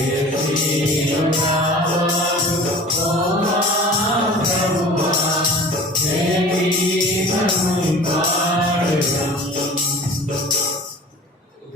If we are,